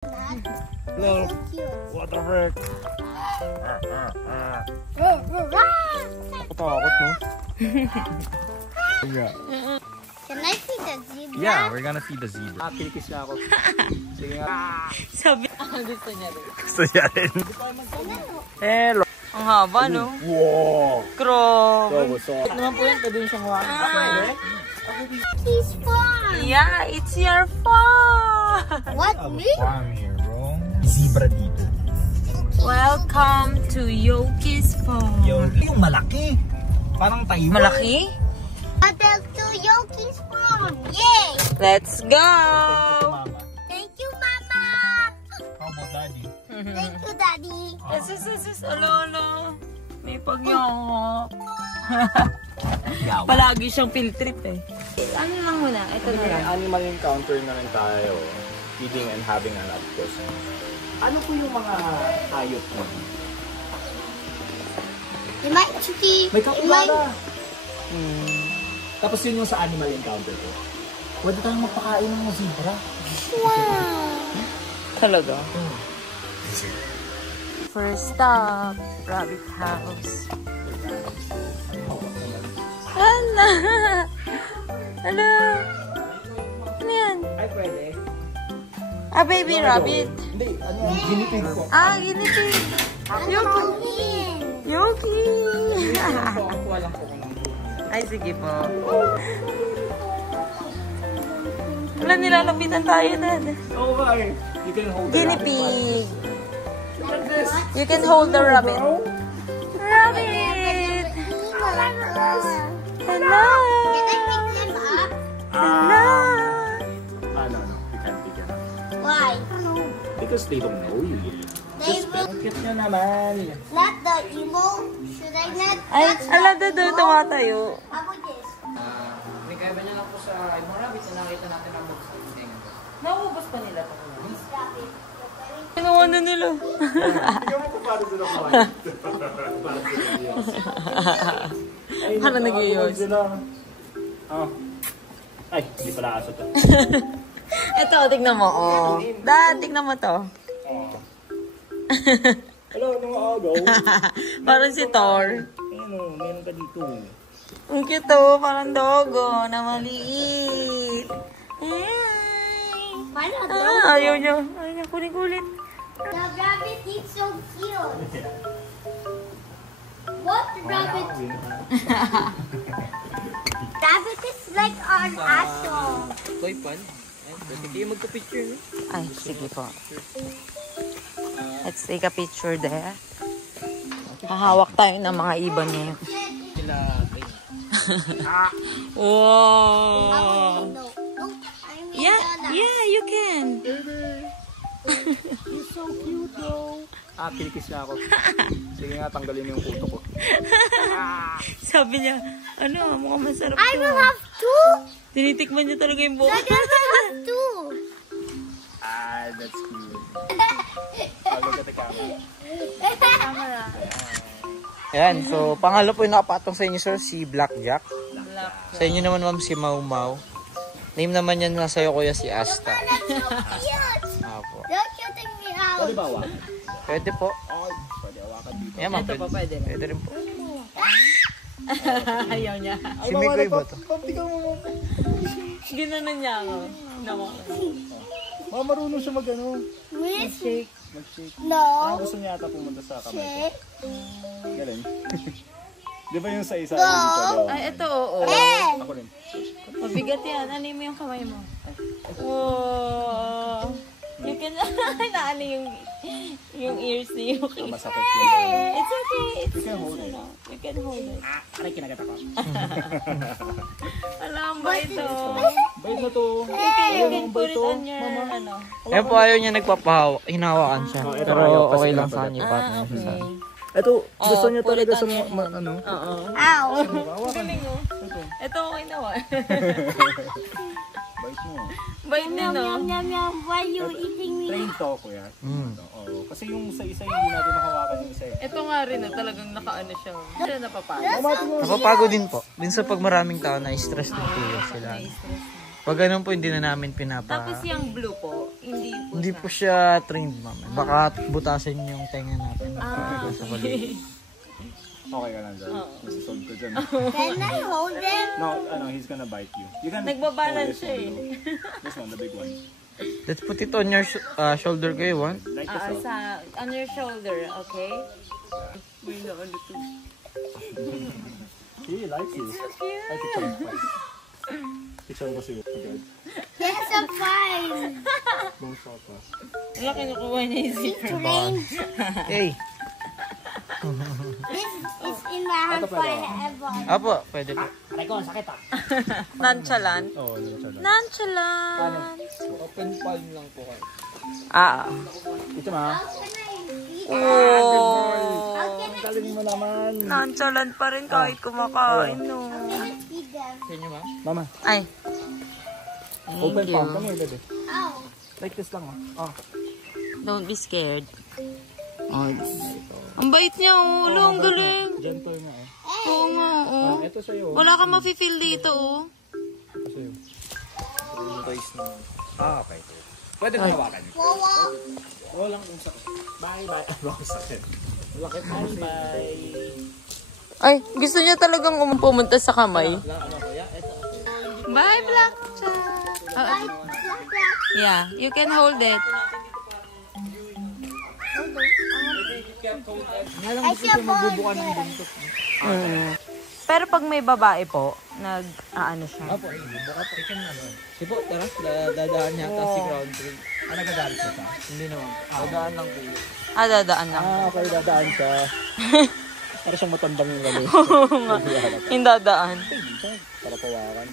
Hello. What the frick? Takot, no? Yeah. Can I see the zebra? Yeah, we're gonna see the zebra. Kilikis na ako. Sige nga. Sabi, gusto niya rin. Gusto niya rin. Hello. Ang haba, no? Wow. Grabe. So. Naman po yan, pwede yung siyang wakan. He's fun. Yeah, it's your fun. What? Me? Farm here, bro. Zebra dito. Welcome to Yoki's farm. Yung malaki. Parang Taiwan. Malaki? Hotel to Yoki's farm. Yay! Let's go! Thank you, Mama. How about daddy? Thank you, Daddy. Yes. Alo. May pagyakap. Palagi siyang field trip eh. Ano lang muna? Ito na lang. Animal encounter na rin tayo. Feeding and having an up close. Ano po yung mga hayop mo? May chuki. May kapibara. Tapos yun yung sa animal encounter ko. Pwede tayong magpakain ng mga zebra. Wow. Talaga? First stop, rabbit house. Hala! Hello! Ano yan? Ay, pwede. Ah, baby rabbit. Hindi, ano yan? Ginipig ko. Ah, ginipig. Yoki! Kuha lang po ko ng Ay, sige po. Wala, nilalapitan tayo na. Okay. You can hold Guinea pig. You can hold the rabbit. Rabbit! Hello! Can I pick them up? Hello! No. You can't pick it up. Why? Because they don't know you yet. They will Ang cute nyo naman. not the evil. Should I not? Ay, touch ala the doon, evil? tumatayo. How about this? May kaiba niya lang po sa ibang rabbit na nakita natin ang buksa. Naubos pa nila ito. This rabbit. Kinuha na nila. Tingnan mo kung paano sila kumain. Paano nag-ios? Ay, hindi pala aso to. Ito, tignan mo. Oh. Dad, tignan mo to. Hello, anong agaw? Parang si Thor. Ayun o, meron ka dito. Ang cute oh, parang dogo na maliit. Paano Ah, ayaw niya. Ayaw niya, kulit-kulit. The rabbit is so cute. What rabbit? Rabbit is like an asshole. Toy pan. Pwede kayo magka-picture, no? Ay, sige po. Let's take a picture there. Hahawak tayo ng mga ibon niya. Sila, Wow! No. I mean Yeah, you can. You're so cute though. Kilikis na ako. Sige nga, tanggalin yung kuto ko. Sabi niya, ano, mukhang masarap I to. will have two. Tinitikman niya talaga yung buhok. I will have two. That's cute. Look at the camera. Ayan, so pangalo po yung nakapatong sa inyo sir, si Blackjack. Sa inyo naman ma'am, si Mau Mau. Name naman yan na sa'yo kuya, si Asta. Cute. Apo. Don't you take me out. Pwede ba awakan? Pwede po. Pwede awakan dito. Ayan ma'am, ito pa pwede. Pwede rin po. ayaw niya. Si Mikoy ba ito? Ginanon niya ako. Marunong siya mag-ano. Miss? Mag-shake. No. Gusto niya ata pumunta sa kamay. Shake. Galing. Di ba yung sa isa? No. Ay, ito, oo. Ako rin. Mabigat yan. Ano mo yung kamay mo? Oh. You can, naano yung ears ni Yuki. Masakit yun. It's okay. It's You can hold it. You can hold it. Aray, kinagat ako. Alam ba ito? Bait na to. You can put it on your, ano. Ayan po, ayaw niya nagpapahawa. Hinawakan siya. Oh, ito Pero ayaw kasi okay lang dapat. sa kanya. Partner siya sa Okay. Ito, gusto niya put it talaga sa on your ano. Oo. Ow. Galing mo. Ito okay naman. Bait mo. Bait din, no? Yum, yum, yum. Why you eating me? Train to, kuya. Oo. Kasi yung sa isa hindi natin makawakan yung isa. Ito nga rin, talagang nakaano siya. Siya napapagod. Napapagod din po. Minsan pag maraming tao, na-stress din po sila. Pag ganun po, hindi na namin Tapos yung blue po, Hindi po siya trained, ma'am. Baka butasin yung tenga natin. Okay. Okay ka lang dyan. Nasusolve ko dyan. Can I hold them? No, he's gonna bite you. You can Nagbabalance hold siya this eh. one, this one, the big one. Let's put it on your shoulder kayo, one. Like this one. On your shoulder, okay? May na ano to. He likes you. So cute. Ay, picture mo pa. Picture mo kasi yun. Good. That's a fine. Don't stop us. Wala kinukuha niya yung zipper. Strange. Hey. This is in my hand forever. Apo, pwede po. Aray ko, ang sakit ah. Nonchalant. Oo, yun siya lang. Nonchalant. Open palm lang po kayo. Ito ma. Oh. Galing mo naman. Nonchalant pa rin kahit kumakain, no. Feed them. Sa inyo, ma'am? Mama, Ay. open palm. Come here, baby. Ow. Like this lang oh. Don't be scared. Oh. Ang bait niya, oh. Ang galing. Gentle nga Oo nga, oh. Ito sa'yo. Wala kang mafe-feel dito, oh. Ito sa'yo. Yung toys na. Okay. Pwede na hawakan. Wawa. Walang kung sakit. Bye. Walang sakit. Lakit. Bye. Ay, gusto niya talagang pumunta sa kamay. Ano kaya? Ito. Bye, Blackjack. Yeah, you can hold it. Nga lang gusto siya magbubuka ng buntot. Pero pag may babae po, nag-aano siya. Apo, ay, buka po. Sige po, tara. Dadaan niya ata si Crown Trail. Nagagalit ka pa? Hindi naman. Dadaan lang po yun. Dadaan lang. Okay, dadaan siya. Para siyang matandang yung gano'n. Yung dadaan. Para pawakan.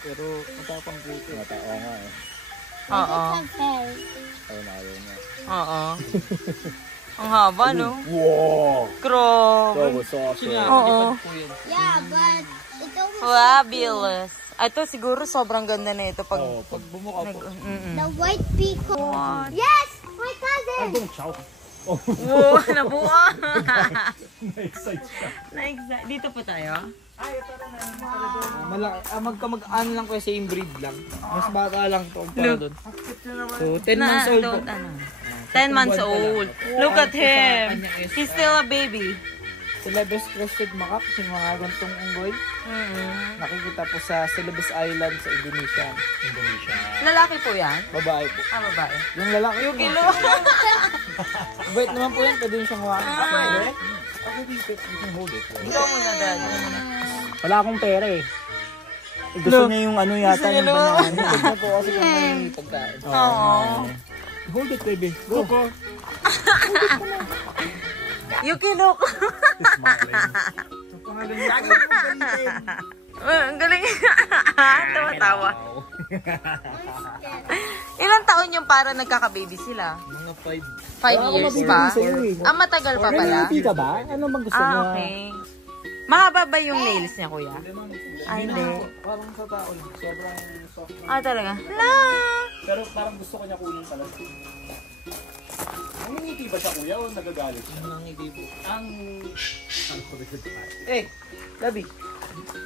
Pero matapang po ito. Oo nga eh. Oo. Ayun, ayaw niya. Oo. Ang haba, no? Wow! Grabe. So soft. Oo. Yeah, but it's almost Fabulous. Ito siguro sobrang ganda na ito pag Pag bumuka po. the white peacock. Yes, my cousin. Don't chow. Oh, Wow, nabuha. na-excite siya. Na-excite. Dito po tayo. Mag-ano lang kayo, same breed lang. Mas bata lang to para doon. So, 10 months old po. 10 months old. Look at him. He's still a baby. Celebes Crested Macaque, yung mga gantong unggoy. Nakikita po sa Celebes Island sa Indonesia. Lalaki po yan? Babae po. Babae. Yung lalaki Yung po. kilo. Wait naman po yan, pwede yung siyang hawakan. Ako dito, you can hold it. Ikaw muna, Dad. Wala akong pera eh. Gusto niya yung ano yata yung banana. Ito na po kasi kung may pagkain. Oo. Hold it, baby. Go. Yuki, look. Ang galing. Tawa-tawa. Ilang taon yung para nagkaka-baby sila? Mga 5 years pa? Matagal pa pala? Hindi ka ba? Ano bang gusto niya? Okay. Mahaba ba yung nails niya, kuya? Hindi. Parang sa tao lang. Sobrang soft. Talaga? Hala! Pero parang gusto ko niya kunin pala. Nangingiti ba siya kuya o nagagalit siya? Nangiti po. Ang... Eh, Labi.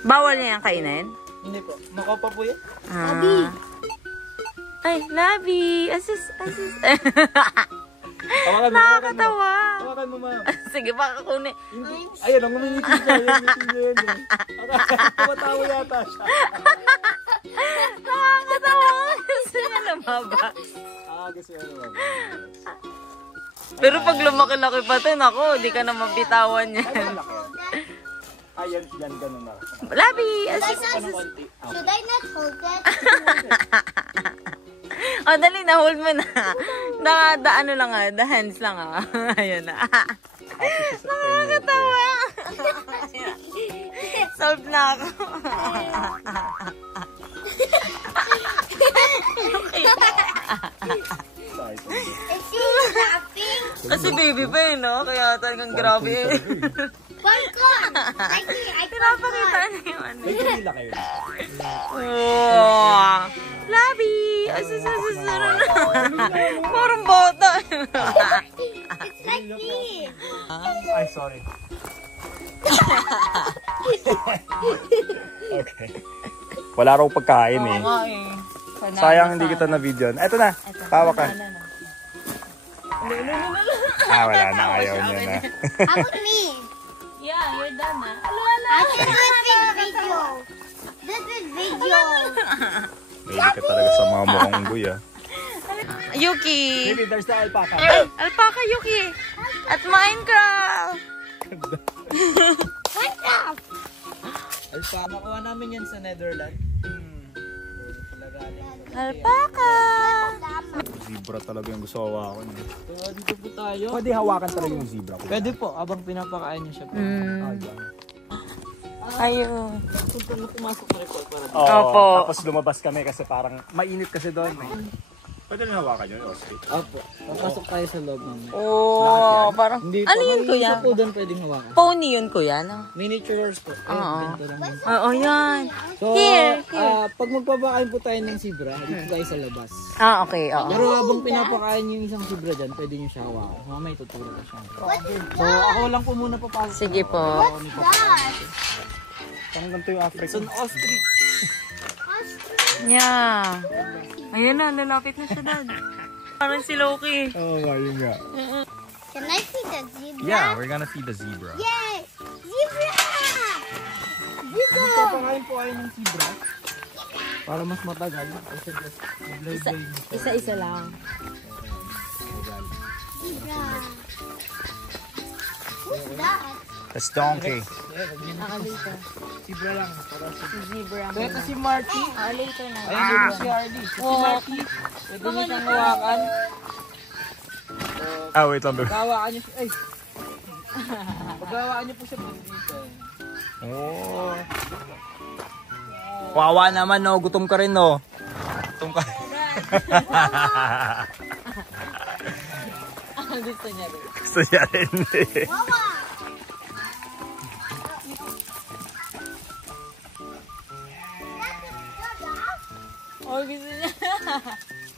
Bawal niya yung kainin? Hindi po. Makopa po yan. Ay, Labi! Asus. Tawakan mo. Nakakatawa. Tawakan mo, ma'am. Sige, baka kunin. Ayun, ang ngumingiti siya. Yung ngiti niya yun eh. Tumatawa yata siya. Nakakatawa. Gusto niya lumaba. Gusto niya naman. Pero pag lumaki-laki pa ito, naku, di ka na mabitawan yan. Ayan, ganun na. Labi! Should I not hold it? Dali na, hold mo na. Ano lang the hands lang Ayan na. Nakakatawa. Solve na ako. Is she laughing? Kasi baby pa no? Kaya talagang grabe Popcorn! I Pinapakita niya yung ano. May kanila kayo. Wow! Labi! Parang bata. It's like this. Ay, sorry. Okay. Wala raw pagkain eh. Oo nga eh. Sayang hindi kita na video. Eto na, tawa ka. Wala na, ayaw niya na. How about me? Yeah, you're done na. I can do this video. This is video. Mahilig ka talaga sa mga mukhang unggoy ah. Yuki! Maybe there's the alpaca. Ay, alpaca Yuki! At Minecraft! Minecraft. Alpaca, nakuha namin yan sa Netherlands. Alpaca! Zebra talaga yung gusto hawakan. Dito po tayo. Pwede hawakan talaga yung zebra. Pwede po, abang pinapakain niyo siya po. Ayun. Punta na pumasok na rin po para dito. Opo. Tapos lumabas kami kasi parang mainit kasi doon. Pwede na hawakan yun, Oscar. Opo. Papasok tayo sa loob namin. Oh, parang... Hindi po. Ano yun, kuya? Isa po doon pwedeng hawakan. Pony yun, kuya, no? Miniatures po. Oo. Ganito lang yun. Oo, yan. So, Here. pag magpapakain po tayo ng zebra, dito tayo sa labas. Ah, okay, oo. Pero habang pinapakain yung isang zebra dyan, pwede nyo siya hawakan. Mamay tuturo ko siya. So, ako lang po muna papasok. Sige po. Parang ganito yung African. So, ostrich. Yeah. Ayun na, lalapit na siya doon. Parang si Loki. Oo, yun nga. Can I see the zebra? Yeah, we're gonna feed the zebra. Yay! Zebra! Zebra! Papakain po kayo ng zebra. Para mas matagal. Isa-isa lang. Zebra. Who's that? That's donkey. Zebra lang. Zebra. So, ito si Marty. Later na. Ayun dito si Hardy. Si Marty. Pwede nyo siyang hawakan. Wait lang. Pagkawakan nyo siya. Ay! Pagkawakan nyo po siya dito. Oh. Wawa naman, no. Gutom ka rin, no. Gutom ka. Gusto niya rin. Gusto niya rin. Oh, gusto niya.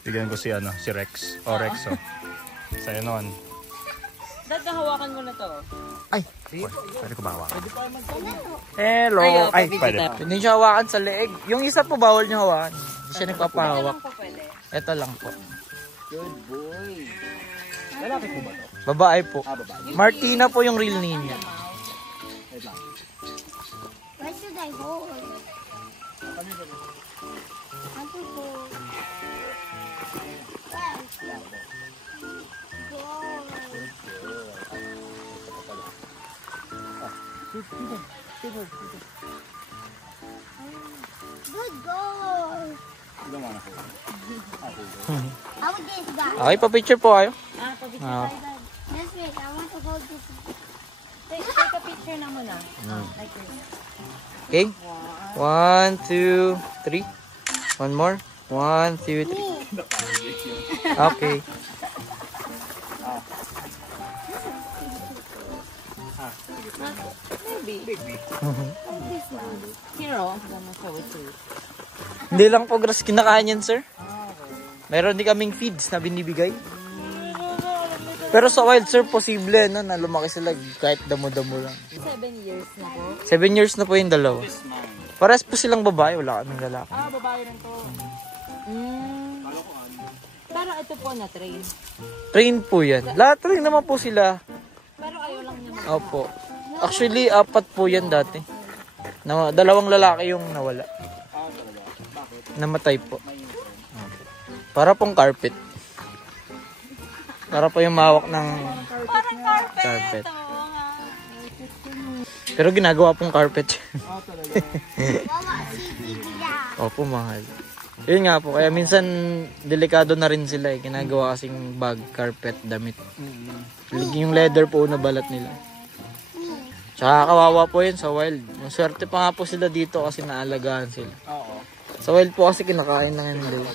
Bigyan ko si Rex. O, Rex, oh. Sa'yo nun. Dad, hawakan mo na to. Ay, pwede ko ba hawakan? Hello. Ay, pwede. Hindi siya hawakan sa leeg. Yung isa po, bawal nyo hawakan. Hindi siya nagpapahawak. Pwede. Ito lang po. Good boy. Lalaki po ba to? Babae po. Babae. Martina po yung real name niya. Wait lang. Where should I hold? I want to hold. Good goal. You don't wanna hold it. How about this guy? Okay, pa-picture po kayo. Pabicture Ah. tayo, Dad. This way, I want to hold this. Take a picture na muna. Like this. Okay? 1, 2, 3. One more. 1, 2, 3. Okay. Here, oh. Gonna show it to you. Hindi lang po grass kinakain yan, sir. Meron din kaming feeds na binibigay. Pero sa wild, sir, posible no, na lumaki sila kahit damo-damo lang. 7 years na po. 7 years na po yung dalawa. Pares po silang babae, wala kaming lalaki. Ah, babae rin to. Pero ito po na train. Train po yan. Lahat rin naman po sila. Pero ayaw lang niya. Opo. Actually, 4 po yan dati. Na, 2 lalaki yung nawala. Namatay po. Para pong carpet. Para po yung mawak ng Parang carpet. carpet. Pero ginagawa pong carpet. Opo, mahal. Yun nga po, kaya minsan delikado na rin sila eh. Ginagawa kasing bag, carpet, damit. Yung leather po na balat nila. Tsaka kawawa po yun sa wild. Maswerte pa nga po sila dito kasi naalagaan sila. Sa wild po kasi kinakain lang yun nila.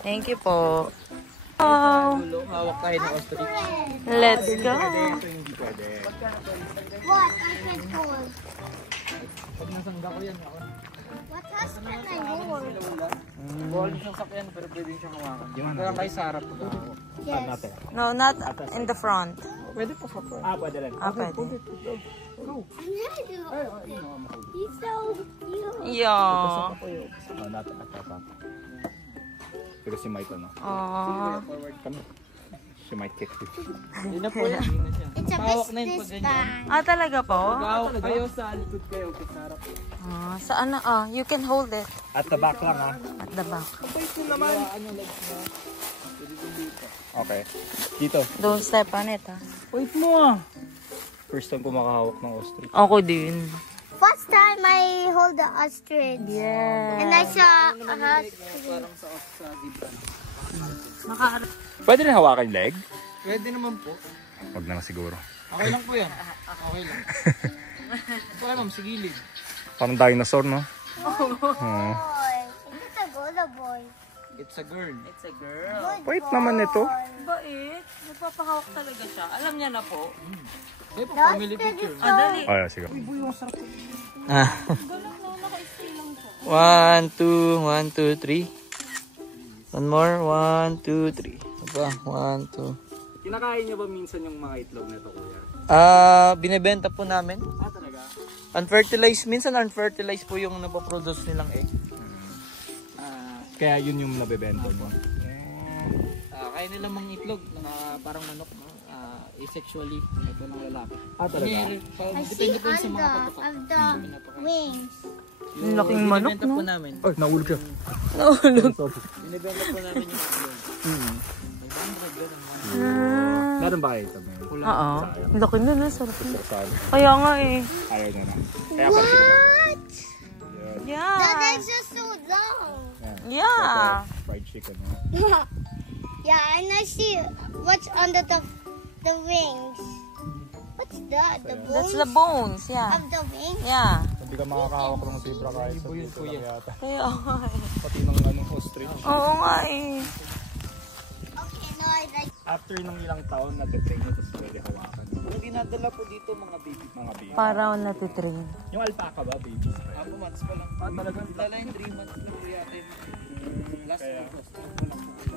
Thank you po. Oh, Hawak tayo ng ostrich. let's go. What? I can hold. Pag nasangga ko yan ako. What else can I hold? Bawal siyang sakyan pero pwede siyang hawakan. Kaya kayo sa harap ko. Yes. No, not in the front. Pwede po sa pwede rin. Pwede. Go. He's so cute. Yeah. Natin pero si Mike forward kami. She might kick you. Hindi na po yan. It's a business bag. Talaga po? Kayo sa likod kayo. Kasarap. Saan na? You can hold it. At the back lang ha. At the back. Okay. Dito. Don't step on it, ha? Wait mo First time ko makahawak ng ostrich. Ako din. First time I hold the ostrich. Yeah. And I saw a ostrich. Parang sa zebra. Pwede rin hawakan yung leg? Pwede naman po. Wag na siguro. Okay lang po yan. Okay lang. Pwede ma'am, sa gilid. Parang dinosaur, no? Boy. Is it a girl or boy? It's a girl. It's a girl. Good Wait boy. naman ito. Bait. Nagpapahawak talaga siya. Alam niya na po. Hindi po, family picture. Dali. Ay, sige. One, two, 3. One more, 1, 2, 3. Aba, 1, 2. Kinakain niyo ba minsan yung mga itlog nito, kuya? Binebenta po namin. Talaga? Unfertilized, minsan unfertilized po yung napaproduce nilang egg. Kaya yun yung nabebenta mo. Kaya nilang mga itlog na parang manok. Asexually. Ito ng lalaki. Talaga? I see Depende po sa mga under patok. of the wings. Ang laking manok, Binibenta po no? namin. Ay, nahulog siya. Binibenta po namin yung itlog. Meron ba ito? Oo. Ang laki nun, sarap. Sasali. Kaya nga eh. Ayaw na na. Kaya pa siguro. What? The Yeah. legs are so long. Yeah. Fried chicken. Yeah, and I see what's under the wings. What's that? The bones That's the bones, yeah. of the wings? Yeah. Hindi ka makakahawak ng zebra kahit sa dito lang yata. Kaya nga eh. Pati ng ostrich. Oo nga eh. Okay, no, I like. After ng ilang taon na detrain ito sa pwede hawakan. Yung dinadala po dito mga baby. Para natitrain. Yung alpaca ba, baby? Ako months pa lang. Talagang Lala yung 3 months lang po yatin. Last Kaya- August.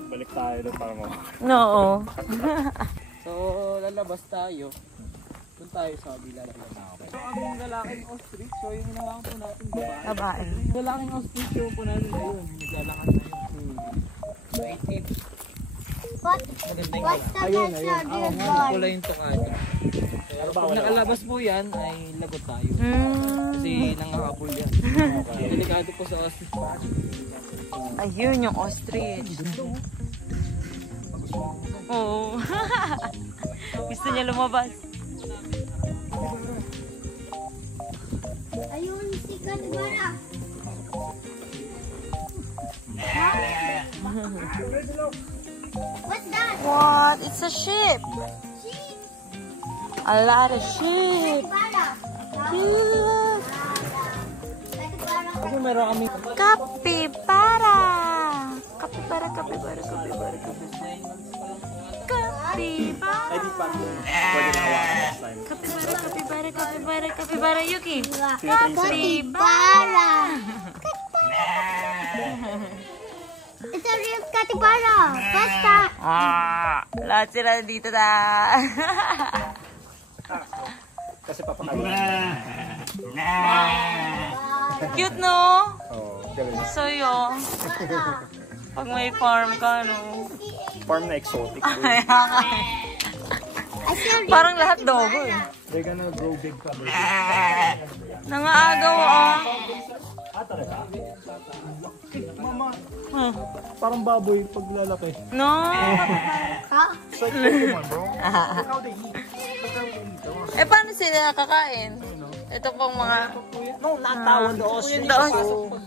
balik tayo doon para mawakan. Oo. So, lalabas tayo. Doon tayo sa kabila. So, ang lalaking ostrich, so yung hinawakan po natin, diba? Babae. Yung lalaking ostrich, yung po natin ngayon. Naglalakad na yun. Native. What's the texture of this Pula one? yung tuka niya. Kaya pag nakalabas po yan, ay lagot tayo. Kasi nangakapul yan. Delikado po sa ostrich. Ayun yung ostrich. Oo. Gusto niya lumabas. Ayun, si Kadbara. What's that? What? It's a sheep. A lot of sheep. Kadbara. Cute. Kadbara. Kasi meron kami Kapibara. Kapibara, kapibara, kapibara, kapibara. Kapibara. Pwede na hawakan next time. Kapibara, kapibara, kapibara, kapibara. Yuki. Kapibara. It's a real capybara. First time. Lahat sila dito na. Kasi papakain. Cute, no? Oo, galing. So, yun. Pag may farm ka, no? Farm na exotic. I see a real Parang lahat dogo, eh. They're gonna grow big pa. Nangaagaw, ah. Talaga? Mama, Hmm. parang baboy pag lalaki. No? It's like Pokemon, bro. Look how they eat. Eh, paano sila kakain? Ito pong mga... No, not tawon the ostrich. pag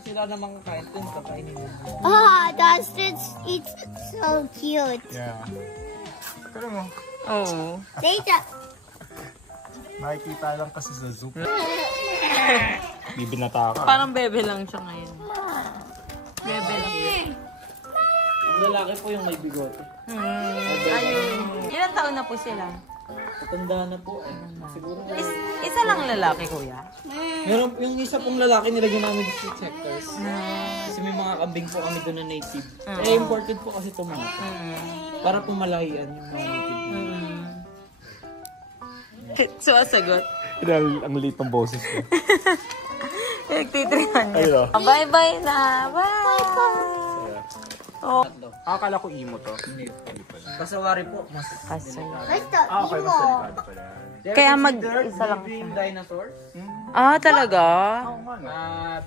sila namang kain dun, kakainin mo. Oh, the ostrich eats so cute. Yeah. Pero mo, Oo. Later. makikita lang kasi sa zoo. Bibinata ka. Parang bebe lang siya ngayon. Bebe lang. Ang lalaki po yung may bigote. Ayun. Ilang taon na po sila? Matanda na po. Siguro. Isa lang lalaki, kuya? Meron yung isa pong lalaki nilagyan namin dito sa checkers. Kasi may mga kambing po kami doon na native. Eh, imported po kasi ito mga. Para po malahian yung mga native. Sumasagot. Ang liit ng boses ko. Nagtitrihan niya. Ayun, oh. Bye-bye na. Bye! Oh. Akala ko imo to. Hindi pala. Kasawari po, mas Kaso. Basta, Okay, mas imo. delikado pala. Kaya mag-isa lang living siya. dinosaurs. Ah, talaga? Oo nga, no?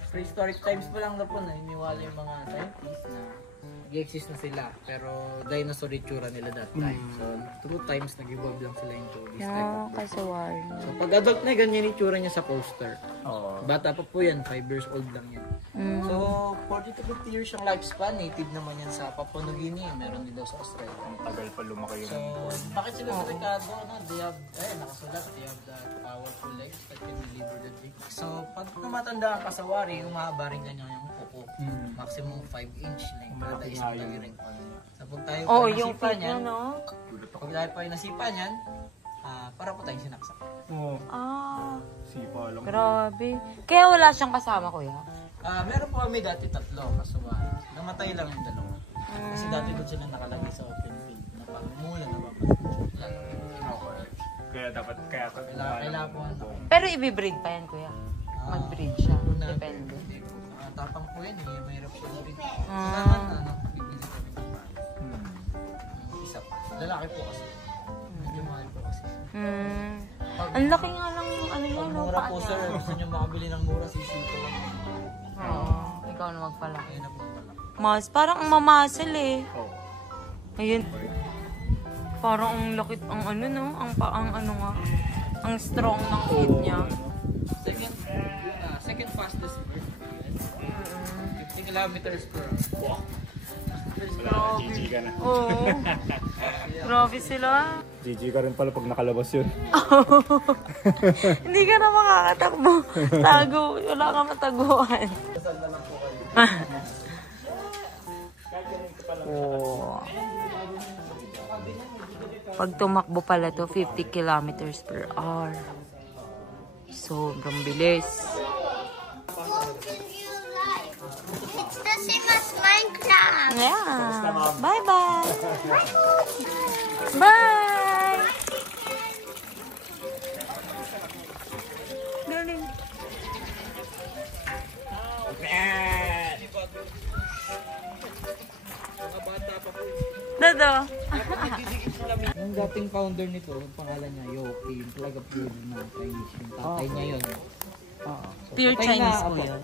Prehistoric times pa lang na po na iniwala yung mga scientists na nag-exist na sila. Pero dinosaur itsura nila that time. So, through times, nag-evolve lang sila into this type Yeah, of kasawari. So, pag adult na, ganyan yung itsura niya sa poster. Oo. Bata pa po yan, 5 years old lang yan. Mm. So, 40 to 50 years yung lifespan. Native naman yan sa Papua New Guinea. Meron din daw sa Australia. Ang tagal pa lumaki So, yung... bakit sila sa Ricardo, no? They have, nakasulat, they have the powerful legs that can deliver the drink. So, pag tumatanda ang kasawari, umahaba rin ganyan yung kuko. Maximum 5 inch lang. Kada isang daliri. So, pag tayo Oh, pa yung nasipa feet niyan, niya, no? pag tayo pa yung nasipa niyan, para po tayong sinaksak. Oo. Ah, Sipa lang. grabe. Kaya wala siyang kasama, kuya? Meron po kami dati 3 kasawari. Namatay lang yung 2. Kasi dati doon sila nakalagay sa open field. Napamumula na ba? Okay. Kaya dapat, Kailangan po ano. Pero ibibreed pa yan, kuya. Mag-breed siya. Depende. Tapang po yan eh. Mahirap po rin. Ah. Kailangan bibili kami ng bahay. Isa pa. Lalaki po kasi. Medyo mahal po kasi. Ang laki nga lang yung ano yun, Pag no? mura Paa po niya. sir, gusto nyo makabili ng mura, sisito lang. Oo, ikaw na magpalaki. Ayun na po pala. Mas, parang mamasil eh. Oo. Ayun. Parang ang lakit, ang ano no? Ang ano nga. Ang strong ng feet niya. Second fastest bird. 50 kilometers per hour. GG ka na. Oo. Grabe sila. GG ka rin pala pag nakalabas yun. Hindi ka na makakatakbo. Tago. Wala ka mataguan. Oh. Pag tumakbo pala to, 50 kilometers per hour. Sobrang bilis. It's the same as Minecraft. Yeah. Bye-bye. Bye. Galing. Dado. Yung dating founder nito, yung pangalan niya, Yoki, yung flag of good na Chinese. Yung tatay niya yun. So, Pure patay Chinese na, po apo. yan.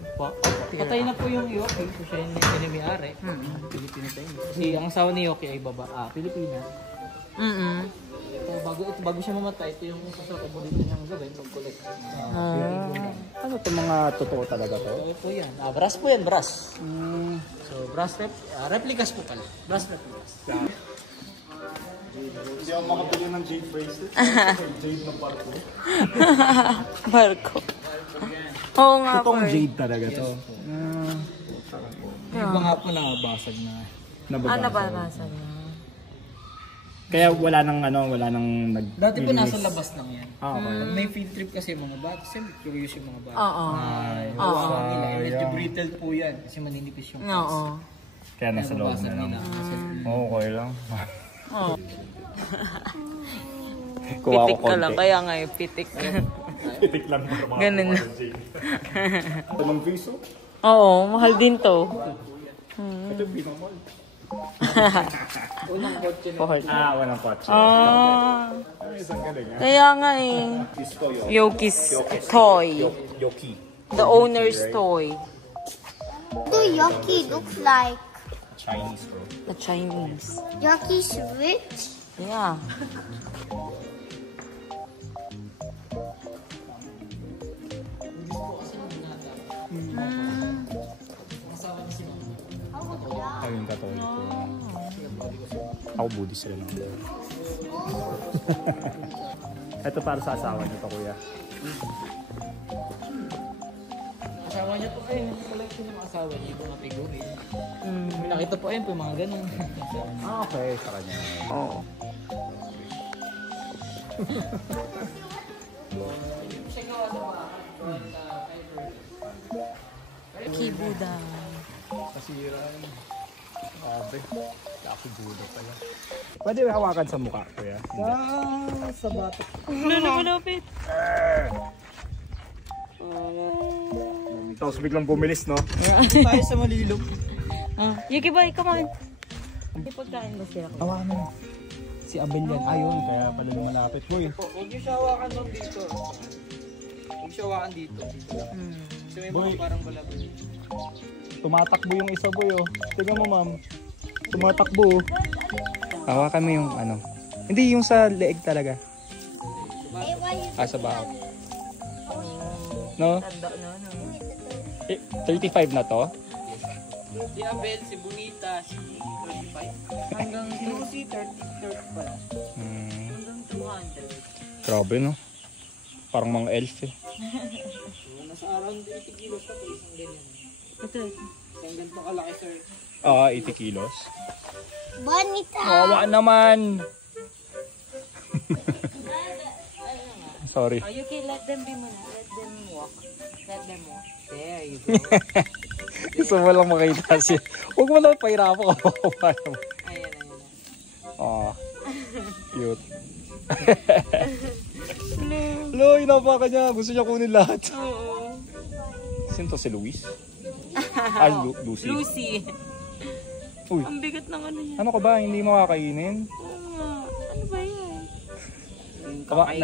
Patay na po yung Yoki, so siya yung pinimiari. Pilipino Chinese. Kasi ang asawa ni Yoki ay Pilipina. So, bago siya mamatay, ito yung sa paborito niyang gawin, mag-collect. Ano itong mga totoo talaga to? So, ito yan. Brass po yan, brass. So, brass replicas po pala. Brass replicas. Hindi ako makabili ng jade bracelet. Jade ng barko. Barko. Oo nga po. Totoong jade talaga to. Yung iba nga po nakabasag na. Nababasa niya. Kaya wala nang nag... Dati po nasa labas lang yan. Okay. Pag may field trip kasi yung mga bata, siyempre curious yung mga bata. Oo. Oo. Medyo brittle po yan kasi maninipis yung parts. Oo. Kaya nasa loob Nababasag na lang. nila. Okay lang. Oo. Kuha ko Pitik ka lang. konti. Kaya nga yung pitik. Pitik lang para mga Ganun lang. Ito ng piso? Oo, mahal din to. Ito yung pinamall. Unang kotse na. Walang kotse. Isang galing ha. Kaya nga eh. Disco yun. Yoki's toy. Yoki. The owner's toy. What do Yoki look like? Chinese bro. The Chinese. Yoki's rich? Yeah. Ayun katoliko. Ako Buddhist rin. Ito para sa asawa niyo to, kuya. Asawa niya po kayo. Collection ng asawa niya yung mga figurine. May nakita po ayun po yung mga ganun. Okay, sa kanya. Oo. Kibuda. Kasira. Grabe. Laki gulo pala. Pwede hawakan sa mukha, kuya? Sa batok. Wala na malapit. Tapos biglang bumilis, no? Tayo sa malilog. Yuki boy, come on. May pagkain ba sila? Hawakan mo. Si Abel yan. Ayun, kaya pala malapit. Boy. Huwag niyo siya hawakan doon dito. Huwag siya hawakan dito. Kasi may mga parang balabal. Tumatakbo yung isa, boy, oh. Tingnan mo, ma'am. Tumatakbo, oh. Hawakan mo yung ano. Hindi, yung sa leeg talaga. Sa bahaw. No? Tanda na, no? 35 na to? Si Abel, si Bonita, si 35. Hanggang Si 30 pa lang. hanggang 200. Grabe, no? Parang mga elf, eh. Nasa around 80 kilos na po isang ganyan. Ito. Isang ganito kalaki, sir. 80 kilos. Bonita. Kawawa naman! Sorry. Oh, Yuki, let them be muna. Let them walk. Let them walk. There you go. Gusto mo lang makita siya. Huwag mo lang pahirapan ka. Ayan. Cute. Hello, inapakan niya. Gusto niya kunin lahat. Oo. Sino to, si Luis? Ay, Lucy. Lucy. Uy, Ang bigat ng ano niya. ano ka ba? Hindi mo kakainin? Oo nga. Ano ba yan?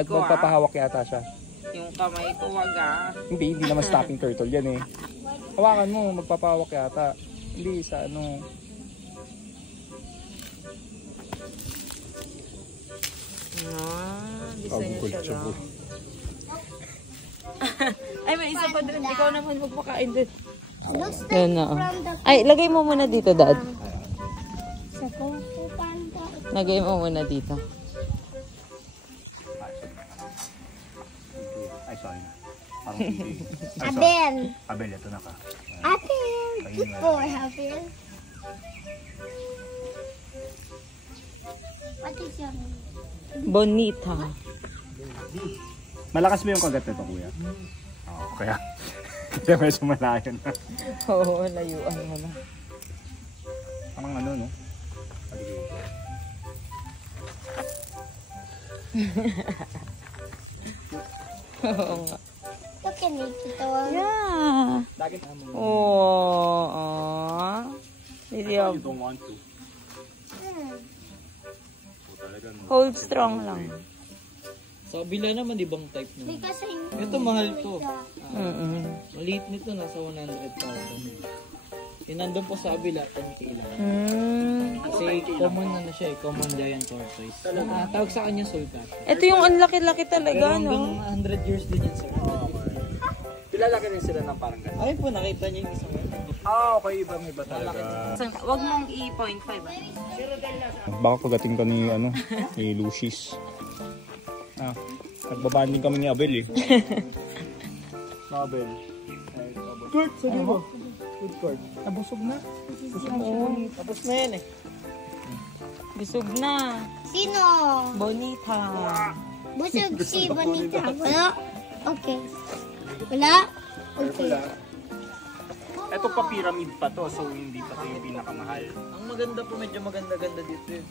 Nagpapahawak yata siya. Yung kamay ko, wag Hindi naman snapping turtle yan, eh. Hawakan mo, magpapahawak yata. Hindi sa ano. Design Google siya siya, lang. boy. Ay, may isa pa doon. Ikaw naman magpakain doon. Looks like Yan na. from the Ay, lagay mo muna dito, Dad. sa Kung Fu Panda. Lagay mo muna dito. Ay, sorry na. Parang hindi. Abel. Abel, ito na ka. Abel. Good boy, Abel. What is your name? Bonita. Malakas ba yung kagat nito, kuya? Oo, kaya medyo malayo na. Oo, layuan mo na. Parang ano, no? Oo nga. Look at me, Tito. Yeah. Oh. Hindi You don't want to. hold strong lang. Sa kabila naman, ibang type naman. Because I Ito, mahal to. Mm-mm. Maliit nito, nasa 100,000. Yung nandun po sa kabila, 10K lang. Kasi common na siya, common giant tortoise. Tawag sa kanya sultan. Ito yung ang laki-laki Pero talaga, hanggang no? 100 years din yan sa Pilalaki rin sila ng parang gano'n. Ayun po, nakita niyo yung isang Okay, iba talaga. Wag mong i-0.5. Baka kagating ka ni, ni Lucis. Nagbabanding kami ni Abel, eh. Abel. Kurt, sabi mo. Good Kurt. Nabusog na. Tapos na yan eh. Busog na. Sino? Bonita. Busog si Bonita. Wala? Okay. Wala? Okay. Ito pa pyramid pa to, so hindi pa ito yung pinakamahal. Ang maganda po, medyo maganda-ganda dito yun.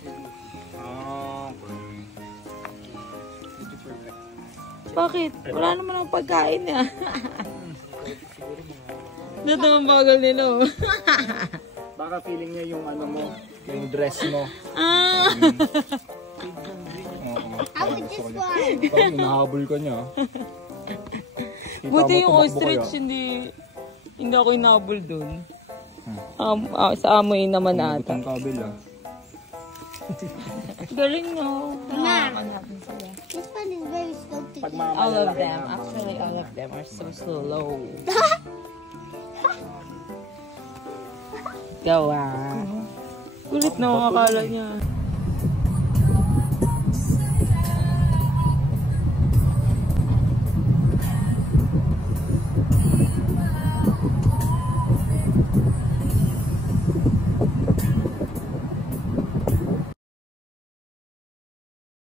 Bakit? Wala naman ang pagkain niya. Ito naman bagal nila, oh. Baka feeling niya yung mo, yung dress mo. I would just want. Parang hinahabol ka niya. Buti yung ostrich, hindi ako inabol dun. Sa amoy naman ata. Ang kabil, Galing, no? Mama. This one is very slow to eat. All of them. Actually, all of them are so slow. Gawa. Kulit na akala niya.